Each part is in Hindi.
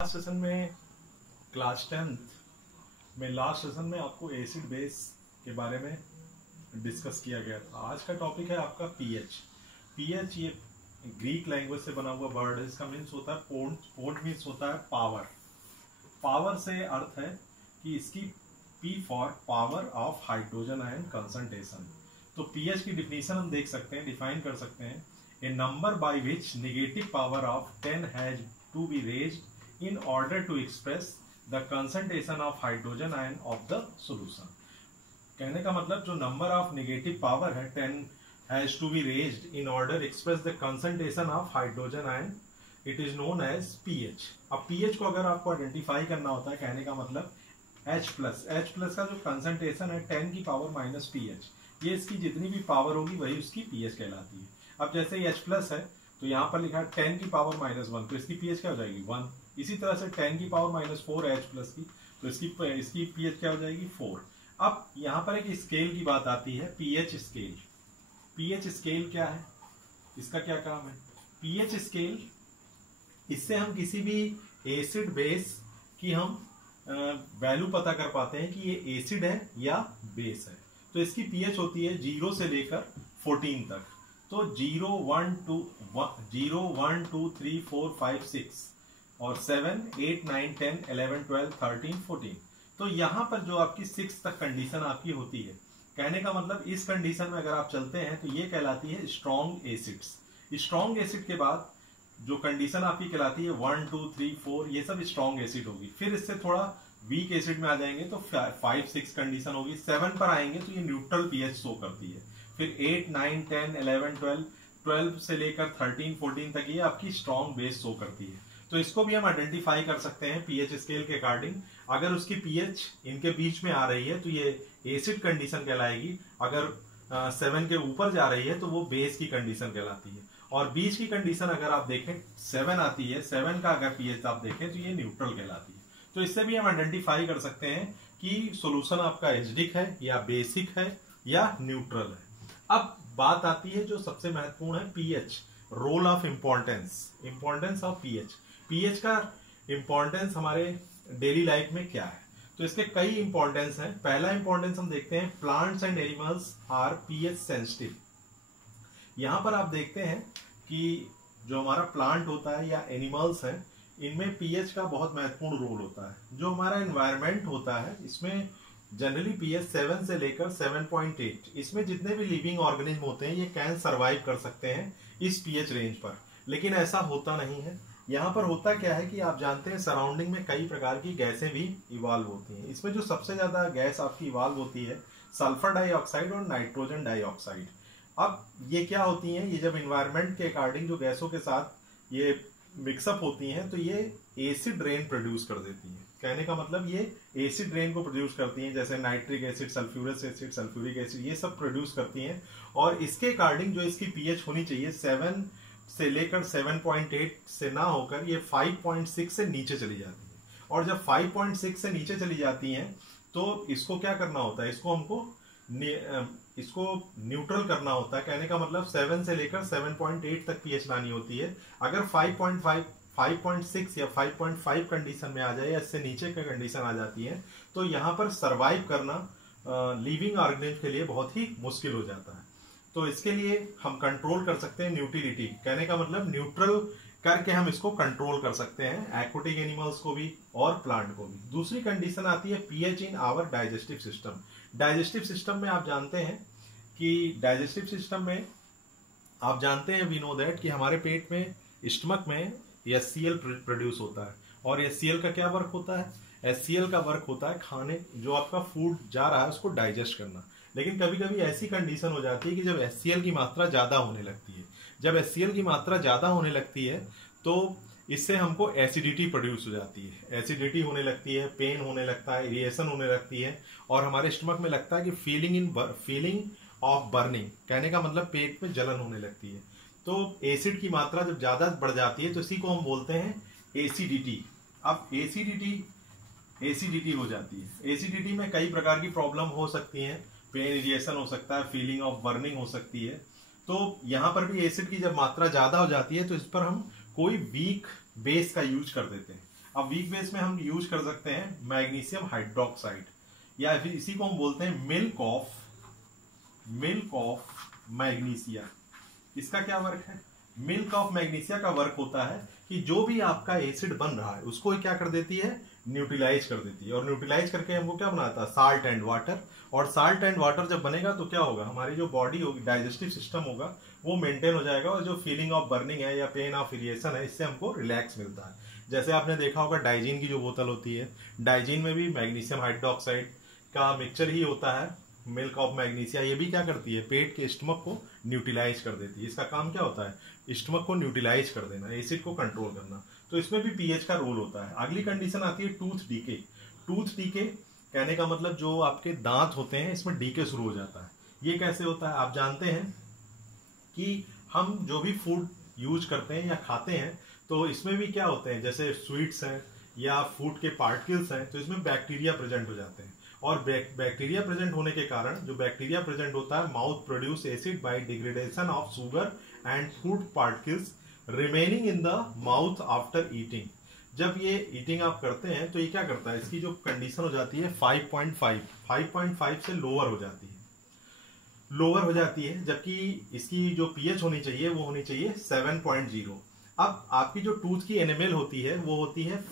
लास्ट सेशन में क्लास 10th में आपको एसिड बेस के बारे में डिस्कस किया गया था। आज का टॉपिक है आपका पीएच। पीएच ये ग्रीक लैंग्वेज से बना हुआ वर्ड है। इसका मीन्स होता है पोर्ट मीन्स होता है पावर। पावर से अर्थ है कि इसकी P for power of hydrogen ion concentration. तो पीएच की डिफिनीशन हम देख सकते हैं, डिफाइन कर सकते हैं, a number by which negative power of 10 has to be raised in order to express the concentration of hydrogen ion of the solution। कहने का मतलब जो नंबर ऑफ नेगेटिव पावर है 10 has to be raised in order to express the concentration of hydrogen ion, it is known as pH। अब pH को अगर आपको आइडेंटिफाई करना होता है, कहने का मतलब H प्लस का जो कंसंट्रेशन है 10 की पावर माइनस pH, ये इसकी जितनी भी पावर होगी वही उसकी pH कहलाती है। अब जैसे ही H प्लस है तो यहाँ पर लिखा है 10 की पावर माइनस 1, तो इसकी pH क्या हो जाएगी 1। इसी तरह से 10 की पावर माइनस 4 H प्लस की, तो इसकी pH क्या हो जाएगी 4। अब यहाँ पर एक स्केल की बात आती है, pH स्केल। pH स्केल क्या है, इसका क्या काम है? pH स्केल, इससे हम किसी भी एसिड बेस की हम वैल्यू पता कर पाते हैं कि ये एसिड है या बेस है। तो इसकी pH होती है 0 से लेकर 14 तक। तो 0 1 2 3 4 5 6 और 7 8 9 10 11 12 13 14। तो यहाँ पर जो आपकी 6 तक कंडीशन आपकी होती है, कहने का मतलब इस कंडीशन में अगर आप चलते हैं तो ये कहलाती है स्ट्रॉन्ग एसिड्स। स्ट्रॉन्ग एसिड के बाद जो कंडीशन आपकी कहलाती है 1 2 3 4, ये सब स्ट्रॉन्ग एसिड होगी। फिर इससे थोड़ा वीक एसिड में आ जाएंगे तो 5 6 कंडीशन होगी। 7 पर आएंगे तो ये न्यूट्रल पीएच शो करती है। फिर 8 9 10 11 12 से लेकर 13 14 तक ये आपकी स्ट्रॉन्ग बेस शो करती है। तो इसको भी हम आइडेंटिफाई कर सकते हैं पीएच स्केल के अकॉर्डिंग। अगर उसकी पीएच इनके बीच में आ रही है तो ये एसिड कंडीशन कहलाएगी। अगर 7 के ऊपर जा रही है तो वो बेस की कंडीशन कहलाती है। और बीच की कंडीशन अगर आप देखें 7 आती है, 7 का अगर पीएच आप देखें तो ये न्यूट्रल कहलाती है। तो इससे भी हम आइडेंटिफाई कर सकते हैं कि सोल्यूशन आपका एसिडिक है या बेसिक है या न्यूट्रल है। अब बात आती है जो सबसे महत्वपूर्ण है, pH, role of importance of pH. PH का इंपॉर्टेंस हमारे डेली लाइफ में क्या है? तो इसके कई इंपॉर्टेंस हैं। पहला इंपॉर्टेंस हम देखते हैं, plants and animals are pH sensitive. यहां पर आप देखते हैं कि जो हमारा प्लांट होता है या एनिमल्स है, इनमें पीएच का बहुत महत्वपूर्ण रोल होता है। जो हमारा एनवायरमेंट होता है इसमें जनरली पीएच 7 से लेकर 7.8, इसमें जितने भी लिविंग ऑर्गेनिज्म होते हैं ये कैन सर्वाइव कर सकते हैं इस पीएच रेंज पर। लेकिन ऐसा होता नहीं है। यहाँ पर होता क्या है कि आप जानते हैं सराउंडिंग में कई प्रकार की गैसें भी इवॉल्व होती हैं। इसमें जो सबसे ज्यादा गैस आपकी इवॉल्व होती है सल्फर डाइऑक्साइड और नाइट्रोजन डाइऑक्साइड। अब ये क्या होती हैं, ये जब इन्वायरमेंट के अकॉर्डिंग जो गैसों के साथ ये मिक्सअप होती हैं तो ये एसिड रेन प्रोड्यूस कर देती हैं। कहने का मतलब ये एसिड रेन को प्रोड्यूस करती हैं, जैसे nitric acid, sulphurous acid, sulphuric acid, ये सब प्रोड्यूस करती हैं। और इसके अकॉर्डिंग जो इसकी पीएच होनी चाहिए 7 से लेकर 7.8 से ना होकर ये 5.6 से नीचे चली जाती है। और जब 5.6 से नीचे चली जाती हैं तो इसको क्या करना होता है, इसको न्यूट्रल करना होता है। कहने का मतलब 7 से लेकर 7.8 तक पीएच लानी होती है। अगर 5.5 5.6 या 5.5 कंडीशन में आ जाए या इससे नीचे का कंडीशन आ जाती है तो यहाँ पर सरवाइव करना लिविंग ऑर्गेनिज्म के लिए बहुत ही मुश्किल हो जाता है। तो इसके लिए हम कंट्रोल कर सकते हैं न्यूट्रिलिटी। कहने का मतलब न्यूट्रल करके हम इसको कंट्रोल कर सकते हैं, एक्वाटिक एनिमल्स को भी और प्लांट को भी। दूसरी कंडीशन आती है pH in our digestive system. Digestive system में आप जानते हैं कि डाइजेस्टिव सिस्टम में आप जानते हैं, वी नो दैट, कि हमारे पेट में, स्टमक में HCl प्रोड्यूस होता है। और HCl का क्या वर्क होता है? HCl का वर्क होता है खाने, जो आपका फूड जा रहा है उसको डाइजेस्ट करना। लेकिन कभी कभी ऐसी कंडीशन हो जाती है कि जब HCl की मात्रा ज्यादा होने लगती है, जब HCl की मात्रा ज्यादा होने लगती है तो इससे हमको एसिडिटी प्रोड्यूस हो जाती है। एसिडिटी होने लगती है, पेन होने लगता है, इरिटेशन होने लगती है और हमारे स्टमक में लगता है कि फीलिंग ऑफ बर्निंग। कहने का मतलब पेट में जलन होने लगती है। तो एसिड की मात्रा जब ज्यादा बढ़ जाती है तो इसी को हम बोलते हैं एसिडिटी। अब एसिडिटी हो जाती है। एसिडिटी में कई प्रकार की प्रॉब्लम हो सकती हैं, पेन, इरिटेशन हो सकता है, फीलिंग ऑफ बर्निंग हो सकती है। तो यहाँ पर भी एसिड की जब मात्रा ज्यादा हो जाती है तो इस पर हम कोई वीक बेस का यूज कर देते हैं। अब वीक बेस में हम यूज कर सकते हैं मैग्नीशियम हाइड्रोक्साइड, या फिर इसी को हम बोलते हैं मिल्क ऑफ मैग्नीशिया। इसका क्या वर्क है? मिल्क ऑफ मैग्नीशिया का वर्क होता है कि जो भी आपका एसिड बन रहा है उसको क्या कर देती है, न्यूट्रलाइज कर देती है, और न्यूट्रलाइज करके हमको क्या बनाता है, साल्ट एंड वाटर। और साल्ट एंड वाटर जब बनेगा तो क्या होगा, हमारी जो बॉडी होगी, डाइजेस्टिव सिस्टम होगा, वो मेंटेन हो जाएगा, और जो फीलिंग ऑफ बर्निंग है या पेन ऑफ इरिएशन है, इससे हमको रिलैक्स मिलता है। जैसे आपने देखा होगा डाइजीन की जो बोतल होती है, डाइजीन में भी मैग्नीशियम हाइड्रोक्साइड का मिक्सचर ही होता है, मिल्क ऑफ मैग्नीशिया। ये भी क्या करती है, पेट के स्टमक को न्यूट्रलाइज कर देती है। इसका काम क्या होता है, स्टमक को न्यूट्रलाइज कर देना, एसिड को कंट्रोल करना। तो इसमें भी पीएच का रोल होता है। अगली कंडीशन आती है टूथ डीके। टूथ डीके कहने का मतलब जो आपके दांत होते हैं इसमें डीके शुरू हो जाता है। ये कैसे होता है, आप जानते हैं कि हम जो भी फूड यूज करते हैं या खाते हैं तो इसमें भी क्या होते हैं, जैसे स्वीट्स हैं या फूड के पार्टिकल्स हैं, तो इसमें बैक्टीरिया प्रेजेंट हो जाते हैं। और बैक्टीरिया प्रेजेंट होने के कारण, जो बैक्टीरिया प्रेजेंट होता है, mouth produce acid by degradation of sugar and food particles remaining in the mouth after eating. जब ये ईटिंग आप करते हैं तो ये क्या करता है, इसकी जो कंडीशन हो जाती है 5.5 से लोअर हो जाती है, जबकि इसकी जो पीएच होनी चाहिए वो होनी चाहिए 7.0। अब आपकी जो टूथ की एनिमल होती है वो होती है,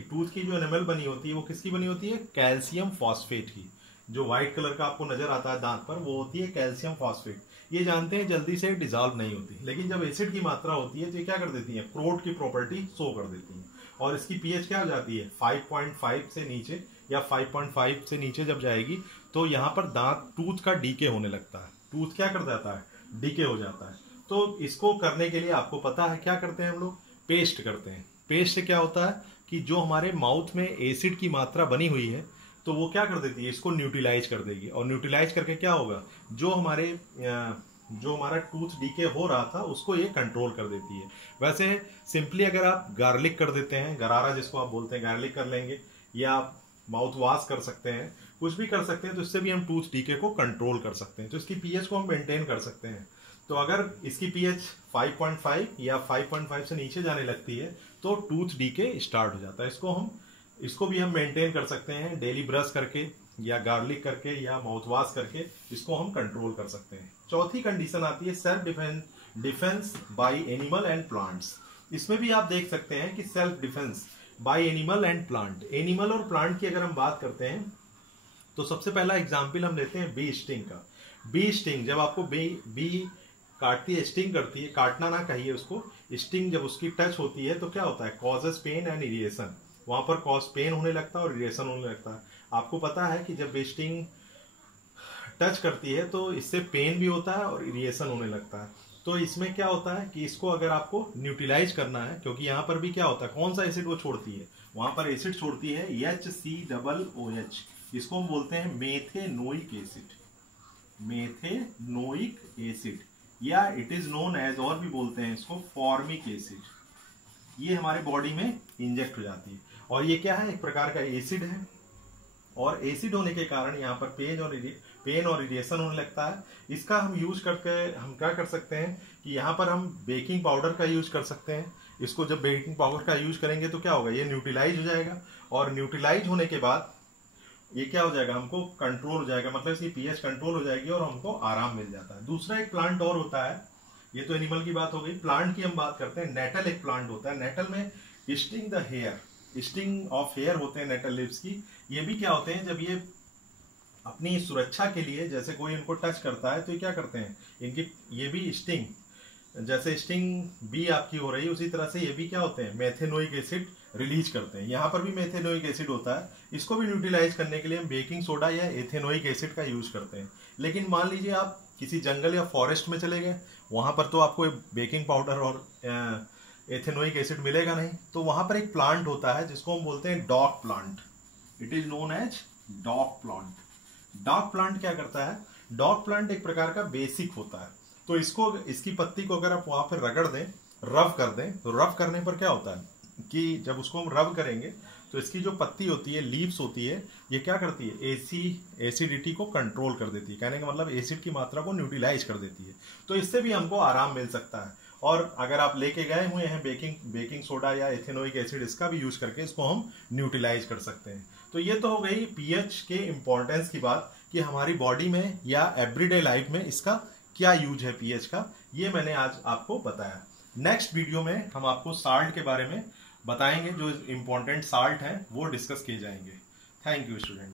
टूथ की जो एनिमल बनी होती है वो किसकी बनी होती है, कैल्शियम फॉस्फेट की। जो व्हाइट कलर का आपको नजर आता है दांत पर, वो होती है कैल्शियम फॉस्फेट। ये जानते हैं जल्दी से डिसॉल्व नहीं होती, लेकिन जब एसिड की मात्रा होती है तो ये क्या कर देती है, क्रोट की प्रॉपर्टी शो कर देती है। और इसकी पीएच क्या हो जाती है, 5.5 से नीचे, या 5.5 से नीचे जब जाएगी तो यहाँ पर दांत, टूथ का डीके होने लगता है। टूथ क्या कर जाता है, डीके हो जाता है। तो इसको करने के लिए आपको पता है क्या करते हैं हम लोग, पेस्ट करते हैं। पेस्ट से क्या होता है कि जो हमारे माउथ में एसिड की मात्रा बनी हुई है तो वो क्या कर देती है, इसको न्यूट्रलाइज कर देगी। और न्यूट्रलाइज करके क्या होगा, जो हमारा टूथ डीके हो रहा था उसको ये कंट्रोल कर देती है। वैसे सिंपली अगर आप गार्लिक कर देते हैं, गरारा जिसको आप बोलते हैं, गार्लिक कर लेंगे, या आप माउथ वॉश कर सकते हैं, कुछ भी कर सकते हैं, तो इससे भी हम टूथ डीके को कंट्रोल कर सकते हैं। तो इसकी पीएच को हम मेंटेन कर सकते हैं। तो अगर इसकी पीएच 5.5 या 5.5 से नीचे जाने लगती है तो टूथ डीके स्टार्ट हो जाता है। इसको भी हम मेंटेन कर सकते हैं डेली ब्रश करके, या गार्लिक करके, या माउथ वॉश करके, इसको हम कंट्रोल कर सकते हैं। चौथी कंडीशन आती है self defence bye animal and plants. इसमें भी आप देख सकते हैं कि self defence bye animal and plant. Animal और प्लांट की अगर हम बात करते हैं तो सबसे पहला एग्जाम्पल हम लेते हैं बी स्टिंग का। बी स्टिंग, जब आपको बी काटती है, स्टिंग करती है, काटना ना कहिए उसको, स्टिंग जब उसकी टच होती है तो क्या होता है, कॉजेस पेन एंड इरिएशन। वहां पर कॉज पेन होने लगता है और इरिएशन होने लगता है। आपको पता है कि जब स्टिंग टच करती है तो इससे पेन भी होता है और इरिएशन होने लगता है। तो इसमें क्या होता है कि इसको अगर आपको न्यूट्रलाइज करना है, क्योंकि यहाँ पर भी क्या होता है, कौन सा एसिड वो छोड़ती है, वहां पर एसिड छोड़ती है HCOOH। इसको हम बोलते हैं मेथेनोइक एसिड, मेथेनोइक एसिड, या इट इज नोन एज, और भी बोलते हैं इसको, फॉर्मिक एसिड। ये हमारे बॉडी में इंजेक्ट हो जाती है, और ये क्या है, एक प्रकार का एसिड है। और एसिड होने के कारण यहाँ पर पेन और इरिएशन होने लगता है। इसका हम यूज करके हम क्या कर सकते हैं कि यहाँ पर हम बेकिंग पाउडर का यूज कर सकते हैं। इसको जब बेकिंग पाउडर का यूज करेंगे तो क्या होगा, ये न्यूट्रलाइज हो जाएगा, और न्यूट्रलाइज होने के बाद ये क्या हो जाएगा, हमको कंट्रोल हो जाएगा, मतलब इसकी पीएच कंट्रोल हो जाएगी और हमको आराम मिल जाता है। दूसरा एक प्लांट और होता है, ये तो एनिमल की बात हो गई। प्लांट की हम बात करते हैं, नेटल एक प्लांट होता है। नेटल में sting the hair, sting of hair होते हैं नेटल लिव्स की। ये भी क्या होते हैं, जब ये अपनी सुरक्षा के लिए, जैसे कोई इनको टच करता है तो ये क्या करते हैं, इनकी ये भी स्टिंग, जैसे स्टिंग बी आपकी हो रही है उसी तरह से ये भी क्या होते हैं, मेथेनोइक एसिड रिलीज करते हैं। यहाँ पर भी मेथेनोइक एसिड होता है। इसको भी न्यूट्रलाइज करने के लिए हम बेकिंग सोडा या एथेनोइक एसिड का यूज करते हैं। लेकिन मान लीजिए आप किसी जंगल या फॉरेस्ट में चले गए, वहां पर तो आपको बेकिंग पाउडर और एथेनोइक एसिड मिलेगा नहीं। तो वहां पर एक प्लांट होता है जिसको हम बोलते हैं dog plant, it is known as dog plant. Dog plant क्या करता है, डॉग प्लांट एक प्रकार का बेसिक होता है। तो इसकी पत्ती को अगर आप वहां पर रगड़ दें, रब कर दें, तो रब करने पर क्या होता है कि जब उसको हम रब करेंगे तो इसकी जो पत्ती होती है, लीव्स होती है, ये क्या करती है, एसिडिटी को कंट्रोल कर देती है। कहने का मतलब एसिड की मात्रा को न्यूट्रलाइज कर देती है। तो इससे भी हमको आराम मिल सकता है। और अगर आप लेके गए हुए हैं बेकिंग सोडा या एथेनोइक एसिड, इसका भी यूज करके इसको हम न्यूट्रलाइज कर सकते हैं। तो ये तो हो गई पीएच के इंपॉर्टेंस की बात कि हमारी बॉडी में या एवरीडे लाइफ में इसका क्या यूज है पीएच का, ये मैंने आज आपको बताया। नेक्स्ट वीडियो में हम आपको साल्ट के बारे में बताएंगे, जो इंपॉर्टेंट साल्ट हैं वो डिस्कस किए जाएंगे। Thank you student.